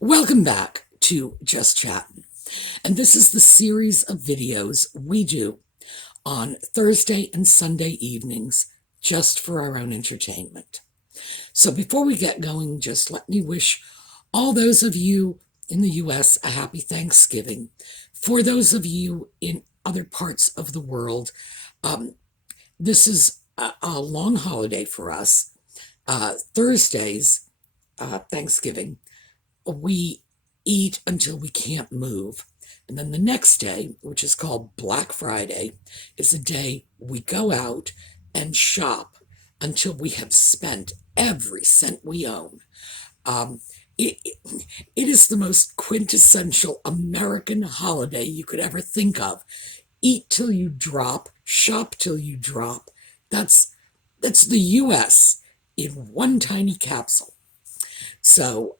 Welcome back to Just Chattin'. And this is the series of videos we do on Thursday and Sunday evenings just for our own entertainment. So before we get going, just let me wish all those of you in the US a happy Thanksgiving. For those of you in other parts of the world, this is a long holiday for us. Thursdays, Thanksgiving, we eat until we can't move. And then the next day, which is called Black Friday, is a day we go out and shop until we have spent every cent we own. It is the most quintessential American holiday you could ever think of. Eat till you drop, shop till you drop. That's the US in one tiny capsule. So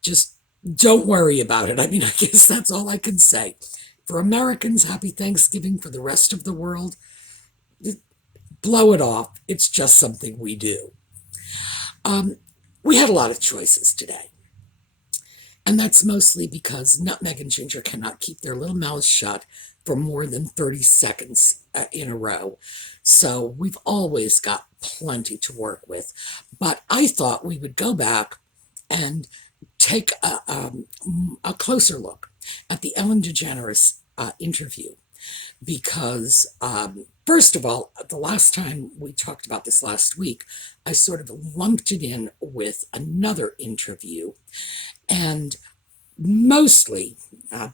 just don't worry about it. I mean, I guess that's all I can say. For Americans, happy Thanksgiving. For the rest of the world, blow it off. It's just something we do. We had a lot of choices today. And that's mostly because Nutmeg and Ginger cannot keep their little mouths shut for more than 30 seconds in a row. So we've always got plenty to work with. But I thought we would go back and take a closer look at the Ellen DeGeneres interview. Because, first of all, the last time we talked about this last week, I sort of lumped it in with another interview. And mostly,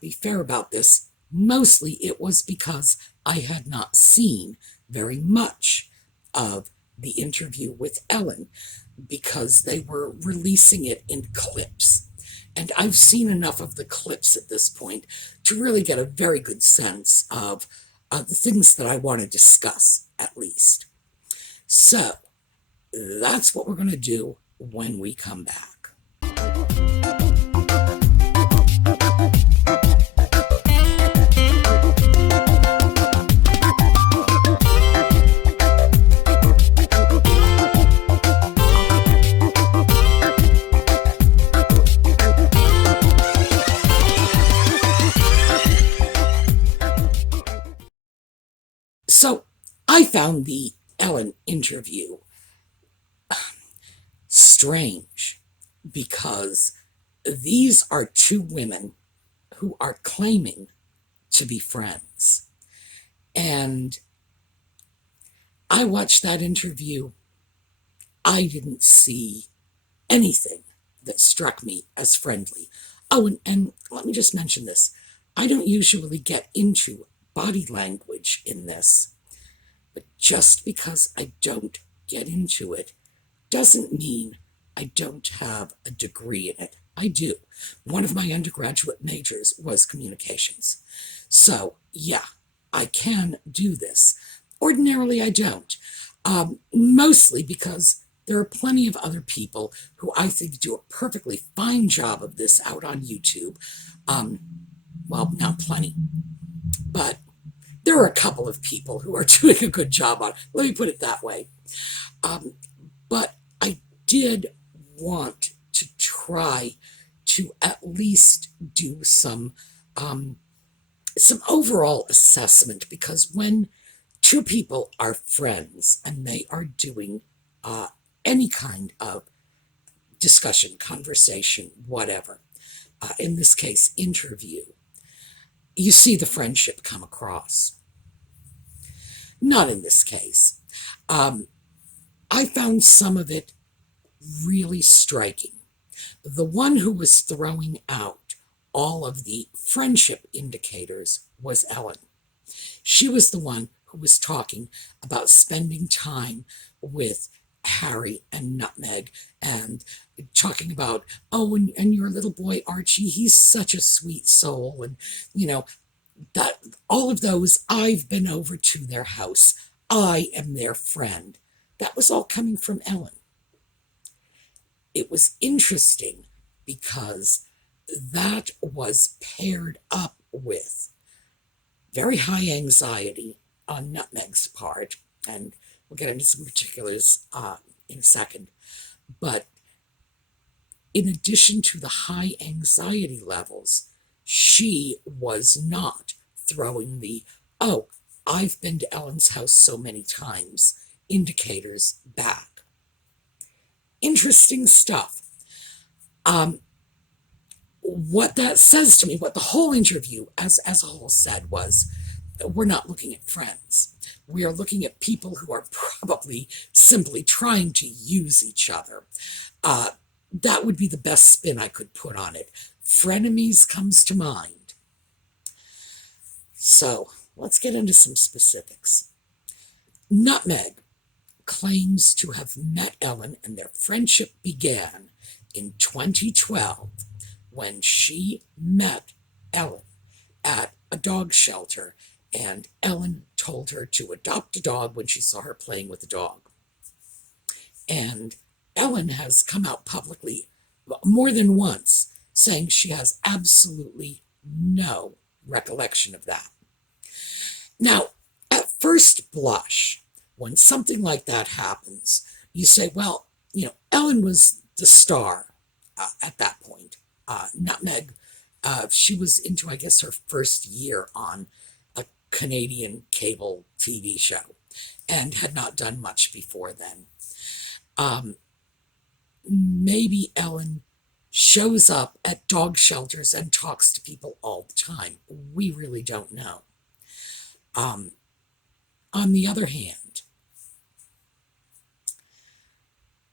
be fair about this, mostly it was because I had not seen very much of the interview with Ellen because they were releasing it in clips. And I've seen enough of the clips at this point to really get a very good sense of the things that I want to discuss, at least. So that's what we're going to do when we come back. So I found the Ellen interview strange because these are two women who are claiming to be friends. And I watched that interview. I didn't see anything that struck me as friendly. Oh, and let me just mention this. I don't usually get into body language in this, but just because I don't get into it doesn't mean I don't have a degree in it. I do. One of my undergraduate majors was communications. So yeah, I can do this. Ordinarily, I don't. Mostly because there are plenty of other people who I think do a perfectly fine job of this out on YouTube. Well, not plenty, but there are a couple of people who are doing a good job on it. Let me put it that way. But I did want to try to at least do some overall assessment, because when two people are friends and they are doing any kind of discussion, conversation, whatever, in this case, interview, you see the friendship come across. Not in this case. I found some of it really striking. The one who was throwing out all of the friendship indicators was Ellen. She was the one who was talking about spending time with Harry and Nutmeg and talking about, oh, and your little boy Archie, he's such a sweet soul. And, you know, that all of those, I've been over to their house. I am their friend. That was all coming from Ellen. It was interesting because that was paired up with very high anxiety on Nutmeg's part, and we'll get into some particulars in a second, but in addition to the high anxiety levels, she was not throwing the, oh, I've been to Ellen's house so many times, indicators back. Interesting stuff. What that says to me, what the whole interview as a whole said was, we're not looking at friends. We are looking at people who are probably simply trying to use each other. That would be the best spin I could put on it. Frenemies comes to mind. So let's get into some specifics. Nutmeg claims to have met Ellen, and their friendship began in 2012 when she met Ellen at a dog shelter, and Ellen told her to adopt a dog when she saw her playing with a dog. And Ellen has come out publicly more than once saying she has absolutely no recollection of that. Now, at first blush, when something like that happens, you say, well, Ellen was the star at that point. Nutmeg, she was into, I guess, her first year on a Canadian cable TV show and had not done much before then. Maybe Ellen shows up at dog shelters and talks to people all the time. We really don't know. On the other hand,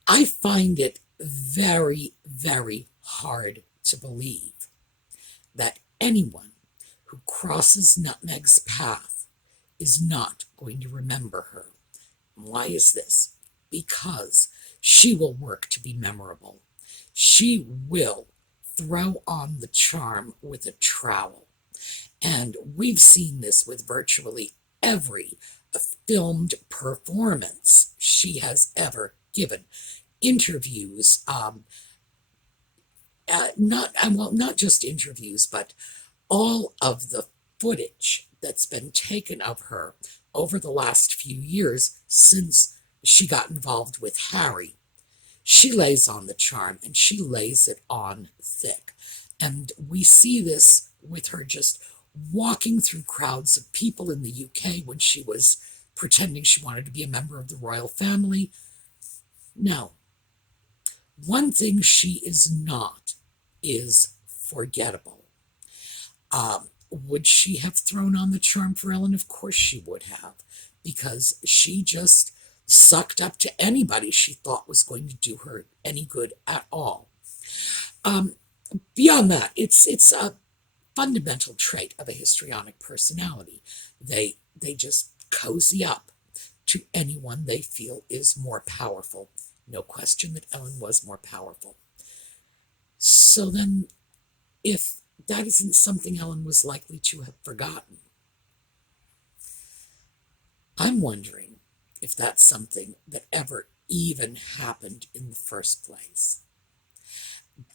I find it very, very hard to believe that anyone who crosses Nutmeg's path is not going to remember her. Why is this? Because she will work to be memorable. She will throw on the charm with a trowel. And we've seen this with virtually every filmed performance she has ever given. Interviews, not just interviews, but all of the footage that's been taken of her over the last few years since she got involved with Harry. She lays on the charm, and she lays it on thick. And we see this with her just walking through crowds of people in the UK when she was pretending she wanted to be a member of the royal family. No. One thing she is not is forgettable. Would she have thrown on the charm for Ellen? Of course she would have, because she just sucked up to anybody she thought was going to do her any good at all. Beyond that, it's a fundamental trait of a histrionic personality. They just cozy up to anyone they feel is more powerful. No question that Ellen was more powerful. So then, if that isn't something Ellen was likely to have forgotten, I'm wondering if that's something that ever even happened in the first place.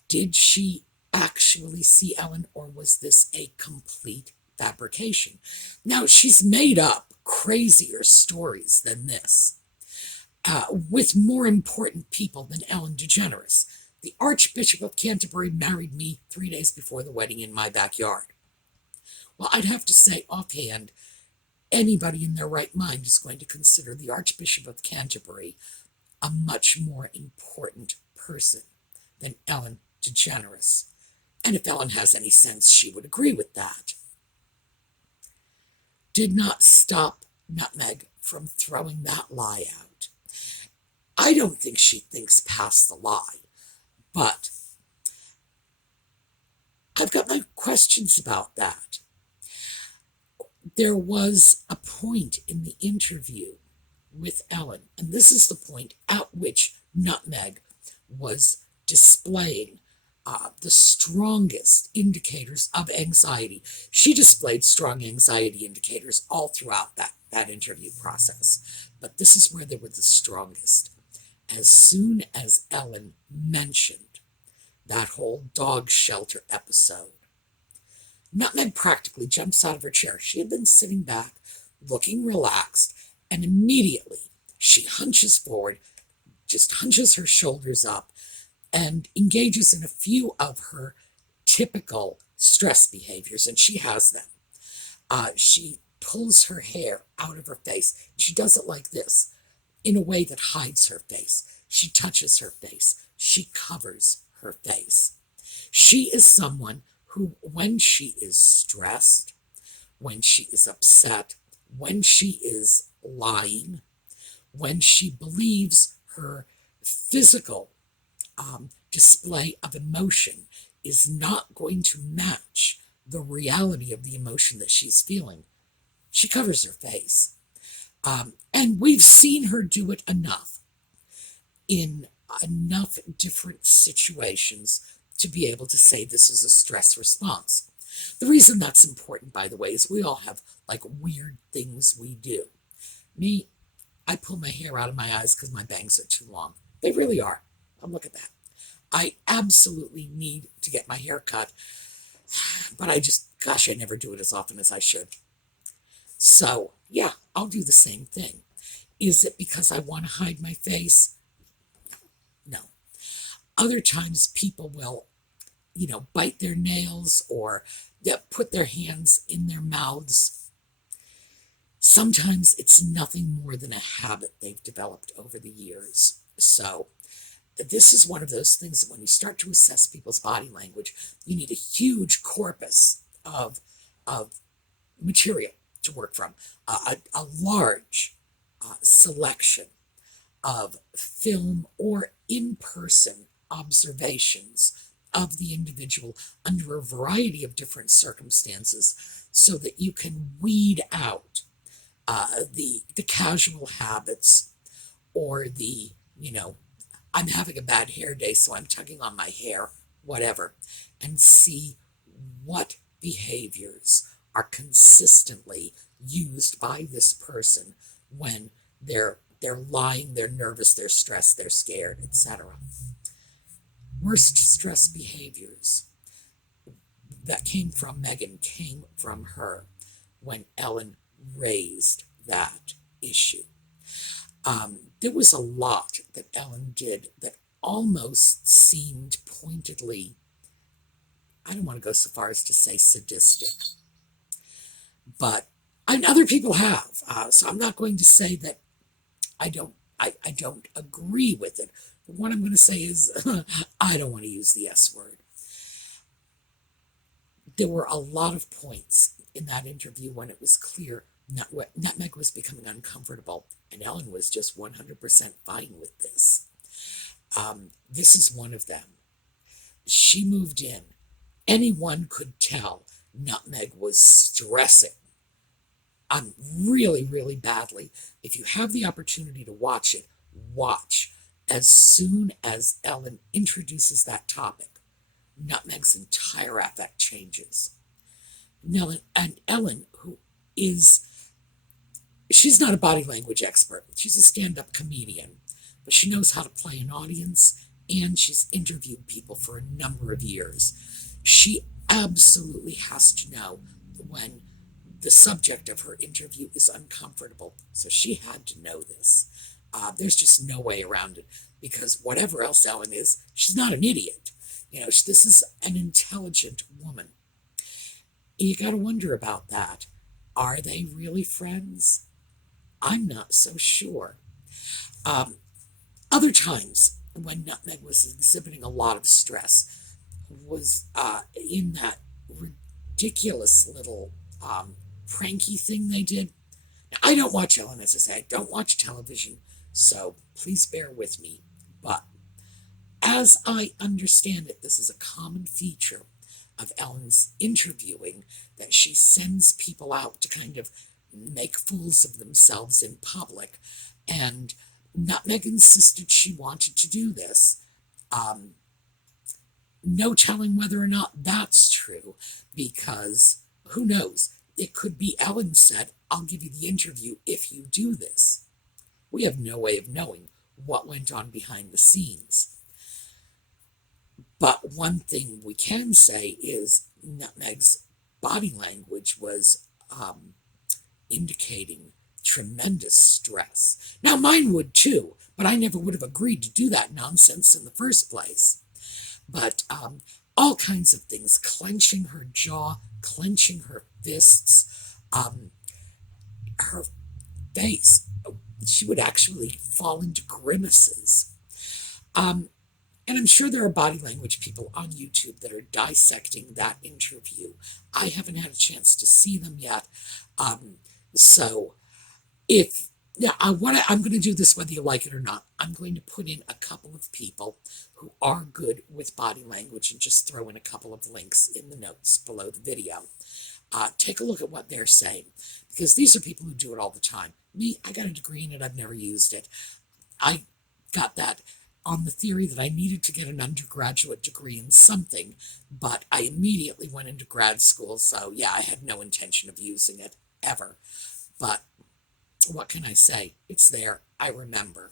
Did she actually see Ellen, or was this a complete fabrication? Now, she's made up crazier stories than this, with more important people than Ellen DeGeneres. The Archbishop of Canterbury married me 3 days before the wedding in my backyard. Well, I'd have to say offhand, anybody in their right mind is going to consider the Archbishop of Canterbury a much more important person than Ellen DeGeneres. And if Ellen has any sense, she would agree with that. Did not stop Nutmeg from throwing that lie out. I don't think she thinks past the lie, but I've got my questions about that. There was a point in the interview with Ellen, and this is the point at which Nutmeg was displaying the strongest indicators of anxiety. She displayed strong anxiety indicators all throughout that interview process, but this is where they were the strongest. As soon as Ellen mentioned that whole dog shelter episode, Nutmeg practically jumps out of her chair. She had been sitting back, looking relaxed, and immediately she hunches forward, just hunches her shoulders up, and engages in a few of her typical stress behaviors, and she has them. She pulls her hair out of her face. She does it like this, in a way that hides her face. She touches her face. She covers her face. She is someone who, when she is stressed, when she is upset, when she is lying, when she believes her physical display of emotion is not going to match the reality of the emotion that she's feeling, she covers her face. And we've seen her do it enough in enough different situations to be able to say this is a stress response. The reason that's important, by the way, is we all have like weird things we do. Me, I pull my hair out of my eyes because my bangs are too long. They really are. Look at that. I absolutely need to get my hair cut, but I never do it as often as I should. So, yeah, I'll do the same thing. Is it because I want to hide my face? No. Other times people will, bite their nails or put their hands in their mouths. Sometimes it's nothing more than a habit they've developed over the years. So this is one of those things that when you start to assess people's body language, you need a huge corpus of material to work from, a large selection of film or in-person observations of the individual under a variety of different circumstances so that you can weed out the casual habits or the, I'm having a bad hair day, so I'm tugging on my hair, whatever, and see what behaviors are consistently used by this person when they're lying, they're nervous, they're stressed, they're scared, etc. Worst stress behaviors that came from Meghan came from her when Ellen raised that issue. There was a lot that Ellen did that almost seemed pointedly, I don't want to go so far as to say sadistic, but other people have. So I'm not going to say that I don't agree with it. But what I'm going to say is I don't want to use the S word. There were a lot of points in that interview when it was clear Nutmeg was becoming uncomfortable, and Ellen was just 100% fine with this. This is one of them. She moved in. Anyone could tell Nutmeg was stressing really, really badly. If you have the opportunity to watch it, watch. As soon as Ellen introduces that topic, Nutmeg's entire affect changes. And Ellen, who is, she's not a body language expert. She's a stand-up comedian, but she knows how to play an audience, and she's interviewed people for a number of years. She absolutely has to know when the subject of her interview is uncomfortable. So she had to know this. There's just no way around it, because whatever else Ellen is, she's not an idiot. This is an intelligent woman. You got to wonder about that. Are they really friends? I'm not so sure. Other times when Nutmeg was exhibiting a lot of stress was in that ridiculous little pranky thing they did. Now, I don't watch Ellen, as I say. I don't watch television, so please bear with me. But as I understand it, this is a common feature of Ellen's interviewing, that she sends people out to kind of make fools of themselves in public. And Nutmeg insisted she wanted to do this. No telling whether or not that's true, because who knows? It could be Ellen said, I'll give you the interview if you do this. We have no way of knowing what went on behind the scenes. But one thing we can say is Nutmeg's body language was indicating tremendous stress. Now, mine would too, but I never would have agreed to do that nonsense in the first place. But all kinds of things, clenching her jaw, clenching her fists, her face. She would actually fall into grimaces. And I'm sure there are body language people on YouTube that are dissecting that interview. I haven't had a chance to see them yet. So if yeah, I'm going to do this whether you like it or not. I'm going to put in a couple of people who are good with body language and just throw in a couple of links in the notes below the video. Take a look at what they're saying, because these are people who do it all the time. Me, I got a degree in it. I've never used it. I got that on the theory that I needed to get an undergraduate degree in something, but I immediately went into grad school, so yeah, I had no intention of using it, ever. But what can I say? It's there. I remember.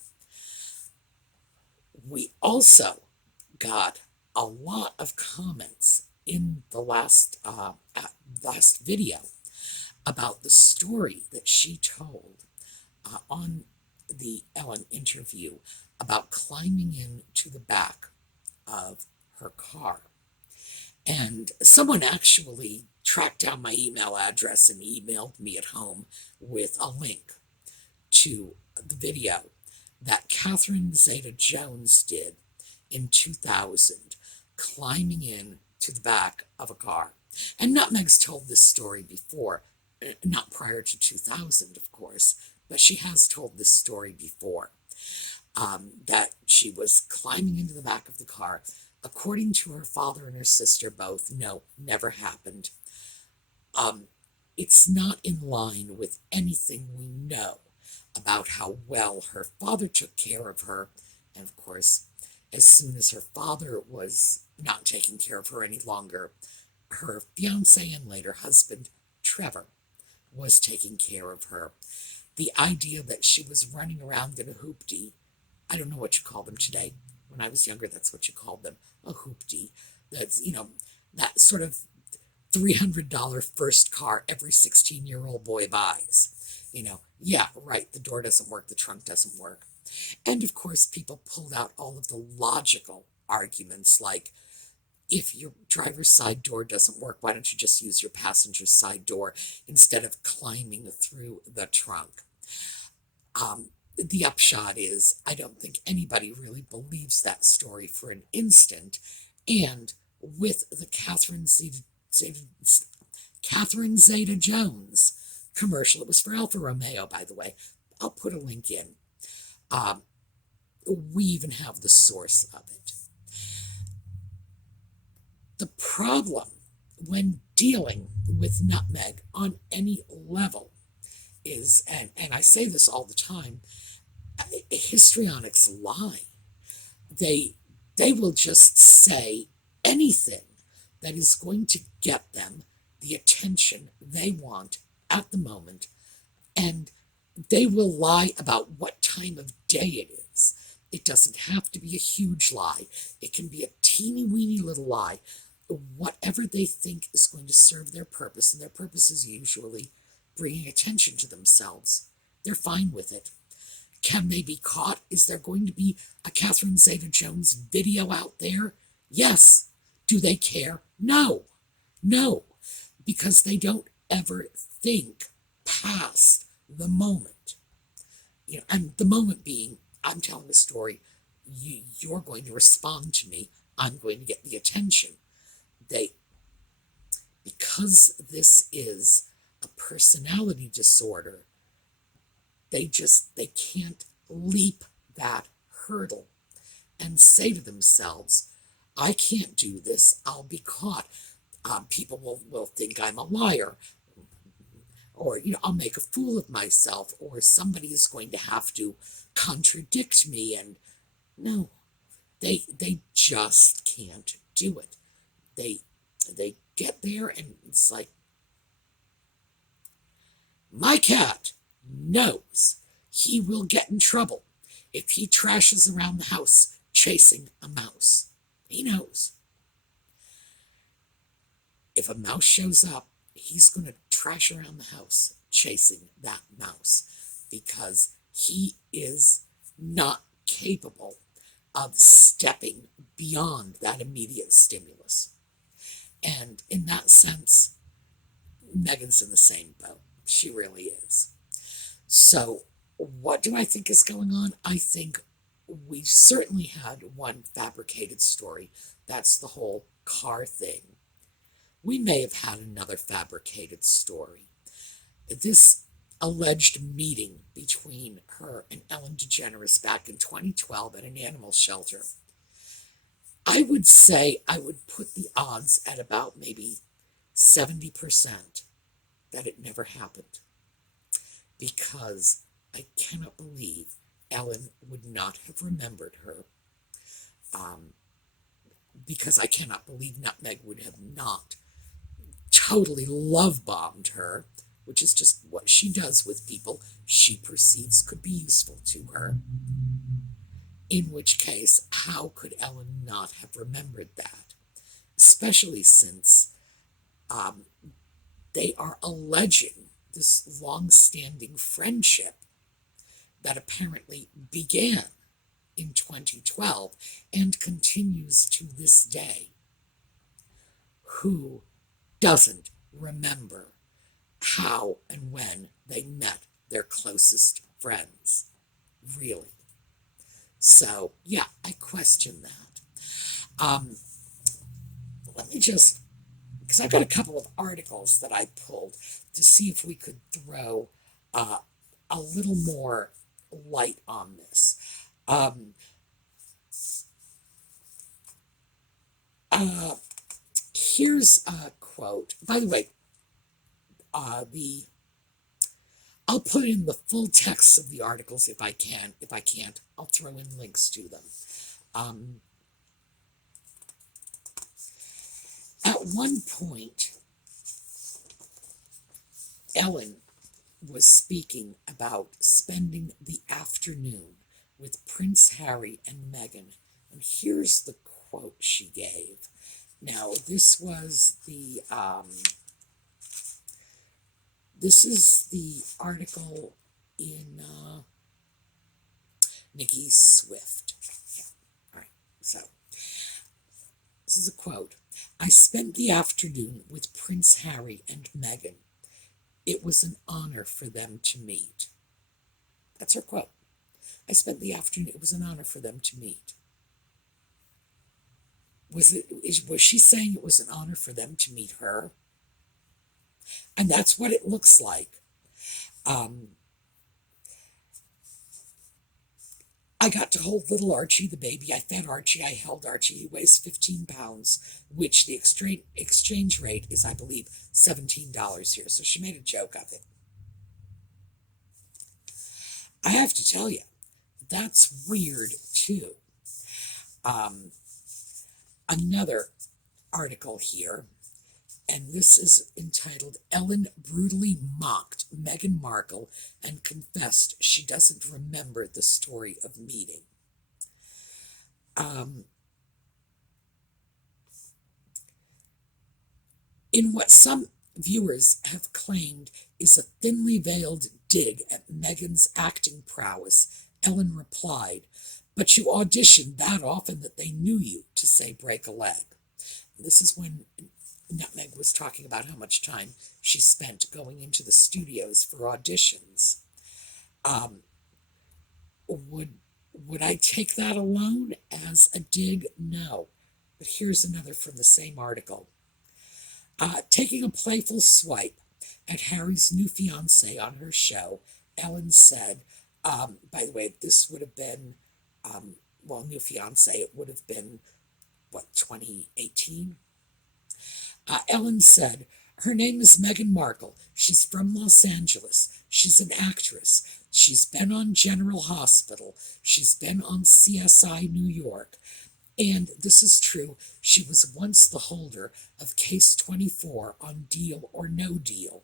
We also got a lot of comments in the last video about the story that she told on the Ellen interview about climbing into the back of her car. And someone actually tracked down my email address and emailed me at home with a link to the video that Catherine Zeta-Jones did in 2000, climbing in to the back of a car. And Nutmeg's told this story before, not prior to 2000, of course, but she has told this story before, that she was climbing into the back of the car. According to her father and her sister both, no, never happened. It's not in line with anything we know about how well her father took care of her. And of course, as soon as her father was not taking care of her any longer, her fiance and later husband, Trevor, was taking care of her. The idea that she was running around in a hoopty, I don't know what you call them today. When I was younger, that's what you called them, a hoopty. That's, that sort of $300 first car every 16-year-old boy buys. Yeah, right, the door doesn't work, the trunk doesn't work. And of course, people pulled out all of the logical arguments, like, if your driver's side door doesn't work, why don't you just use your passenger's side door instead of climbing through the trunk? The upshot is, I don't think anybody really believes that story for an instant. And with the Catherine Zeta-Jones commercial, it was for Alfa Romeo, by the way. I'll put a link in. We even have the source of it. The problem when dealing with Nutmeg on any level is, and I say this all the time, histrionics lie. They will just say anything that is going to get them the attention they want at the moment, and they will lie about what time of day it is. It doesn't have to be a huge lie. It can be a teeny-weeny little lie. Whatever they think is going to serve their purpose, and their purpose is usually bringing attention to themselves, they're fine with it. Can they be caught? Is there going to be a Catherine Zeta-Jones video out there? Yes. Do they care? No. No. Because they don't ever think past the moment. And the moment being, I'm telling a story, you're going to respond to me, I'm going to get the attention. Because this is a personality disorder, they can't leap that hurdle and say to themselves, I can't do this, I'll be caught. People will think I'm a liar, or I'll make a fool of myself, or somebody is going to have to contradict me. And no, they just can't do it. They get there, and it's like, my cat knows he will get in trouble if he trashes around the house chasing a mouse. He knows. If a mouse shows up, he's going to trash around the house chasing that mouse. because he is not capable of stepping beyond that immediate stimulus. And in that sense, Meghan's in the same boat. She really is. So, what do I think is going on? I think we certainly had one fabricated story. That's the whole car thing. We may have had another fabricated story. This alleged meeting between her and Ellen DeGeneres back in 2012 at an animal shelter. I would say I would put the odds at about maybe 70% that it never happened, because I cannot believe Ellen would not have remembered her, because I cannot believe Nutmeg would have not totally love-bombed her, which is just what she does with people she perceives could be useful to her. In which case, how could Ellen not have remembered that? Especially since they are alleging this long-standing friendship that apparently began in 2012 and continues to this day. Who doesn't remember how and when they met their closest friends? Really? So, yeah, I question that. Let me just, because I've got a couple of articles that I pulled to see if we could throw a little more light on this. Here's a quote. By the way, I'll put in the full text of the articles if I can. If I can't, I'll throw in links to them. At one point, Ellen was speaking about spending the afternoon with Prince Harry and Meghan. And here's the quote she gave. Now, this was this is the article in Nikki Swift. Yeah. All right. So, this is a quote. I spent the afternoon with Prince Harry and Meghan. It was an honor for them to meet. That's her quote. I spent the afternoon. It was an honor for them to meet. Was she saying it was an honor for them to meet her? And that's what it looks like. I got to hold little Archie, the baby. I fed Archie. I held Archie. He weighs 15 pounds, which the exchange rate is, I believe, $17 here. So she made a joke of it. I have to tell you, that's weird, too. Another article here, and this is entitled, Ellen Brutally Mocked Meghan Markle and Confessed She Doesn't Remember the Story of Meeting. In what some viewers have claimed is a thinly veiled dig at Meghan's acting prowess, Ellen replied, but you auditioned that often that they knew you, to say break a leg. This is when Nutmeg was talking about how much time she spent going into the studios for auditions. Would I take that alone as a dig? No. But here's another from the same article. Taking a playful swipe at Harry's new fiancée on her show, Ellen said, by the way, this would have been, new fiancé, it would have been, 2018? Ellen said, her name is Meghan Markle. She's from Los Angeles. She's an actress. She's been on General Hospital. She's been on CSI New York. And this is true, she was once the holder of Case 24 on Deal or No Deal.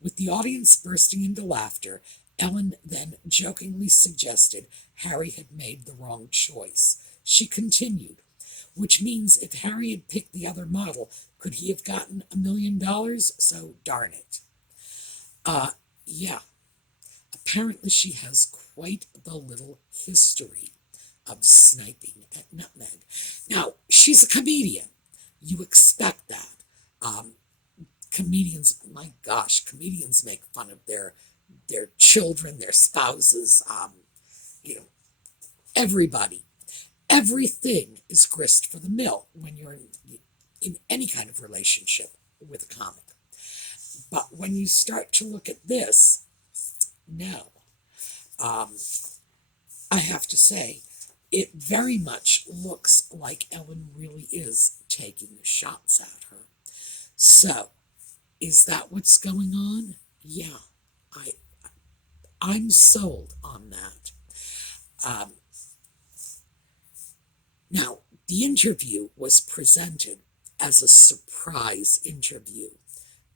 With the audience bursting into laughter, Ellen then jokingly suggested Harry had made the wrong choice. She continued, which means if Harry had picked the other model, could he have gotten $1 million? So darn it. Yeah. Apparently she has quite the little history of sniping at Nutmeg. Now, she's a comedian. You expect that. Um, Comedians, my gosh, comedians make fun of their children, their spouses, you know, everybody. Everything is grist for the mill when you're in any kind of relationship with a comic. But when you start to look at this, no. I have to say, it very much looks like Ellen really is taking shots at her. So, is that what's going on? Yeah, I, I'm sold on that. Um, Now, the interview was presented as a surprise interview.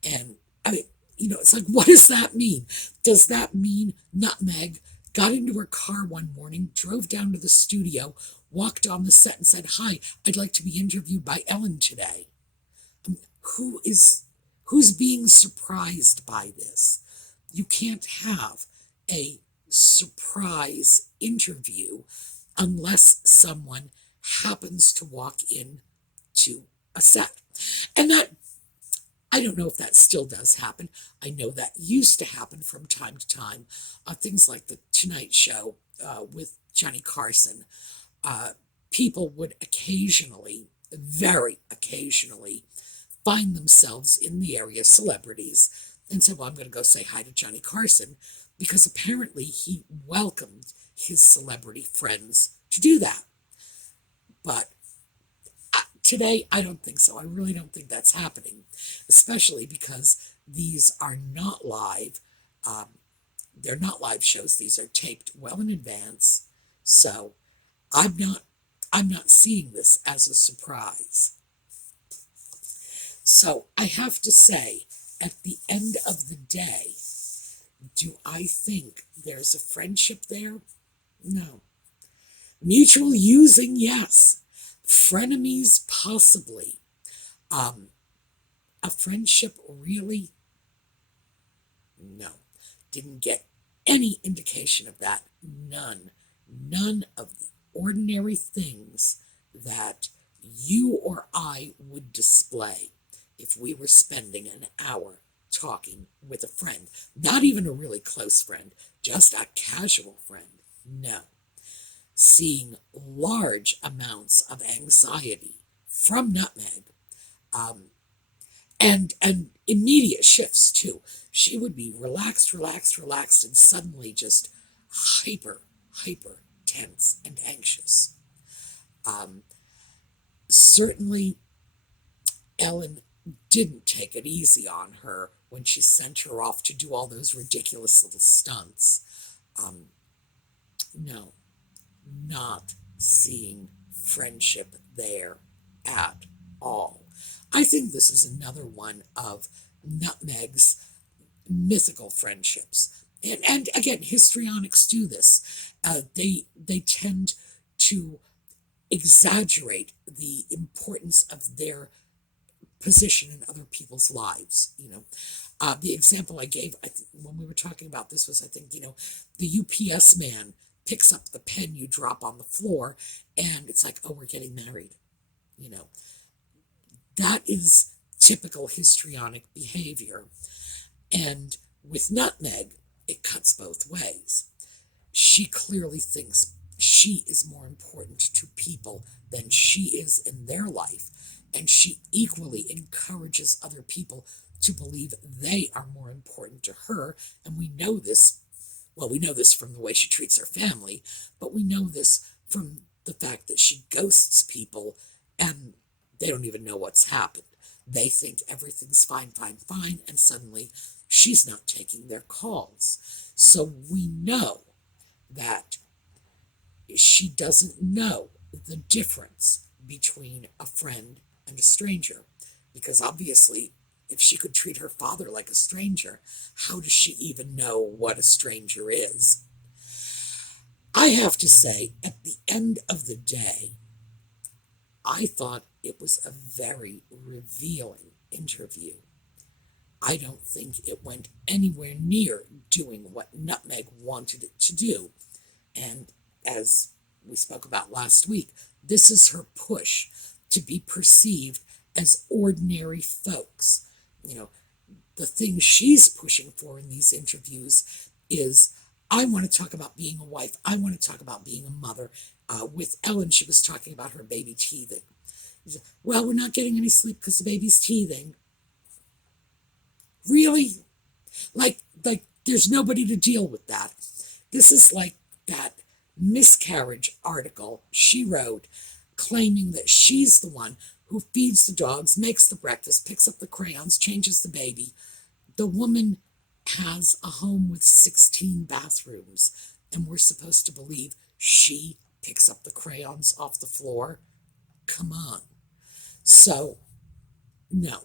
And I mean, it's like, what does that mean? Does that mean Nutmeg got into her car one morning, drove down to the studio, walked on the set and said, "Hi, I'd like to be interviewed by Ellen today"? Who is who's being surprised by this? You can't have a surprise interview unless someone happens to walk in to a set. And that, I don't know if that still does happen. I know that used to happen from time to time. Things like the Tonight Show with Johnny Carson. People would occasionally, very occasionally, find themselves in the area, celebrities, and say, well, I'm going to go say hi to Johnny Carson, because apparently he welcomed his celebrity friends to do that. But today, I don't think so. I really don't think that's happening, especially because these are not live. They're not live shows. These are taped well in advance. So I'm not seeing this as a surprise. So I have to say, at the end of the day, do I think there's a friendship there? No. Mutual using, yes. Frenemies, possibly. A friendship, really? No. Didn't get any indication of that. None. None of the ordinary things that you or I would display if we were spending an hour talking with a friend. Not even a really close friend, just a casual friend. No. Seeing large amounts of anxiety from Nutmeg, and immediate shifts too. She would be relaxed, and suddenly just hyper tense and anxious. Certainly, Ellen didn't take it easy on her when she sent her off to do all those ridiculous little stunts. No, not seeing friendship there at all. I think this is another one of Nutmeg's mythical friendships. And again, histrionics do this. They tend to exaggerate the importance of their position in other people's lives. The example I gave when we were talking about this was, I think, the UPS man picks up the pen you drop on the floor, and it's like, oh, we're getting married. That is typical histrionic behavior. And with Nutmeg, it cuts both ways. She clearly thinks she is more important to people than she is in their life. And she equally encourages other people to believe they are more important to her. And we know this, well, we know this from the way she treats her family, but we know this from the fact that she ghosts people and they don't even know what's happened. They think everything's fine, and suddenly she's not taking their calls. So we know that she doesn't know the difference between a friend and a stranger, because obviously, if she could treat her father like a stranger, how does she even know what a stranger is? I have to say, at the end of the day, I thought it was a very revealing interview. I don't think it went anywhere near doing what Nutmeg wanted it to do. And as we spoke about last week, this is her push to be perceived as ordinary folks. You know, the thing she's pushing for in these interviews is, I want to talk about being a wife. I want to talk about being a mother. With Ellen, she was talking about her baby teething. Well, we're not getting any sleep because the baby's teething. Really? Like there's nobody to deal with that. This is like that miscarriage article she wrote claiming that she's the one who feeds the dogs, makes the breakfast, picks up the crayons, changes the baby. The woman has a home with 16 bathrooms, and we're supposed to believe she picks up the crayons off the floor? Come on. So, no,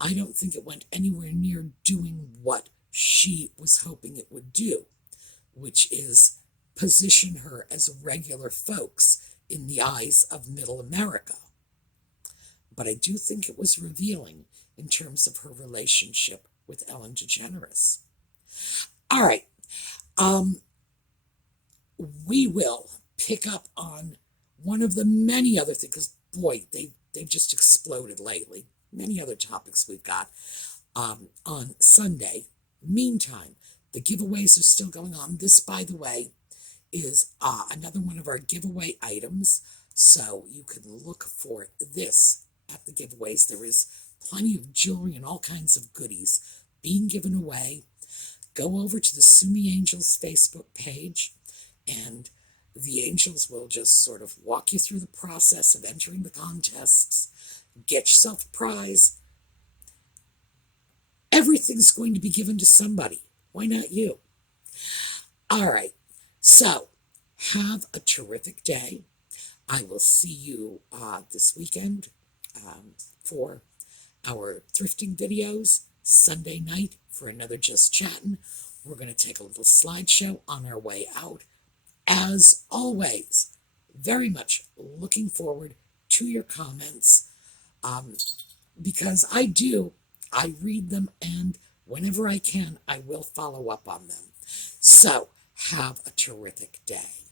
I don't think it went anywhere near doing what she was hoping it would do, which is position her as regular folks in the eyes of middle America. But I do think it was revealing in terms of her relationship with Ellen DeGeneres. All right. We will pick up on one of the many other things, because boy, they've just exploded lately. Many other topics we've got on Sunday. Meantime, the giveaways are still going on. This, by the way, is another one of our giveaway items. So you can look for this at the giveaways. There is plenty of jewelry and all kinds of goodies being given away. Go over to the Sumi Angels Facebook page, and the angels will just sort of walk you through the process of entering the contests. Get yourself a prize. Everything's going to be given to somebody. Why not you? All right. So, have a terrific day. I will see you this weekend for our thrifting videos. Sunday night for another Just Chattin'. We're going to take a little slideshow on our way out. As always, very much looking forward to your comments, because I read them, and whenever I can, I will follow up on them. So, have a terrific day.